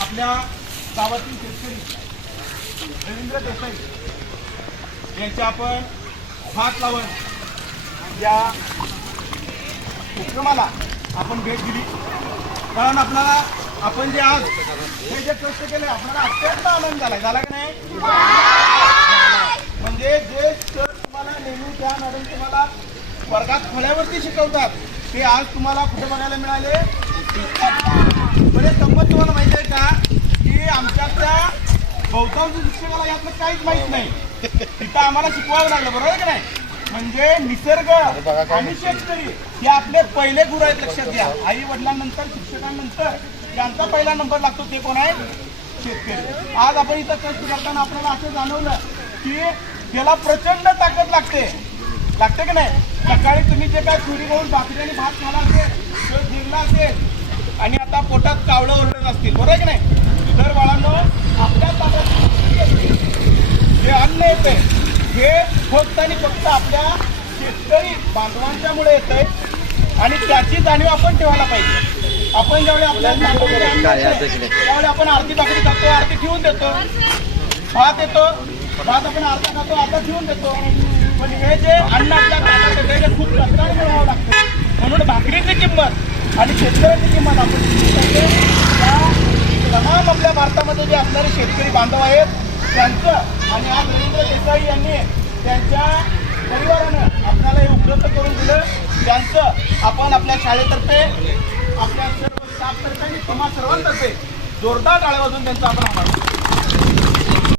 आपल्या गावातील शेतकरी रवींद्र देसाई यांच्या आपण हात लावून या उपक्रमाला आपण भेट दिली. कारण आपल्याला आपण जे आज हे जे कष्ट केले आपल्याला अत्यंत आनंद झाला. झाला की नाही? म्हणजे जे सर तुम्हाला नेहमी त्या मॅडम तुम्हाला वर्गात खोल्यावरती शिकवतात ते आज तुम्हाला कुठे बघायला मिळाले म्हणजे गंमत तुम्हाला माहिती आहे का की आमच्या त्या बहुतांश शिक्षकाला यातलं काहीच माहीत नाही. तिथं आम्हाला शिकवावं लागलं बरोबर आहे की नाही? म्हणजे निसर्ग आणि शेतकरी हे आपले पहिले गुरु आहेत लक्षात घ्या. आई वडिलांनंतर शिक्षकांनंतर ज्यांचा पहिला नंबर लागतो ते कोण आहे शेतकरी. आज आपण इथं कष्ट करताना आपल्याला असं जाणवलं की त्याला प्रचंड ताकद लागते. लागते की नाही? सकाळी तुम्ही जे काय चुरी करून भाकरी आणि भात खाला असेल तो जिंकला असेल आणि आता पोटात कावळं ओरडत असतील बरोबर आहे की नाही? अन्न येते. हे फक्त आणि फक्त आपल्या शेतकरी बांधवांच्यामुळे येते आणि त्याची जाणीव आपण ठेवायला पाहिजे. आपण ज्यावेळी आपल्या त्यावेळी आपण अर्धी भाकरी खातो अर्धी ठेवून देतो. भात येतो भात आपण अर्धा खातो अर्धा ठेवून देतो. पण हे जे अन्न आपल्या येते ते खूप कष्टाने मिळवावं लागतं. म्हणून भाकरीची किंमत आणि शेतकऱ्याची किंमत आपण तमाम आपल्या भारतामध्ये जे असणारे शेतकरी बांधव आहेत त्यांचं आणि आज रवींद्र देसाई यांनी त्यांच्या परिवारानं आपल्याला हे उपलब्ध करून दिलं. त्यांचं आपण आपल्या शाळेतर्फे आपल्या सर्व स्टाफतर्फे आणि समाज सर्वांतर्फे जोरदार टाळ्या वाजून त्यांचा आपण आभार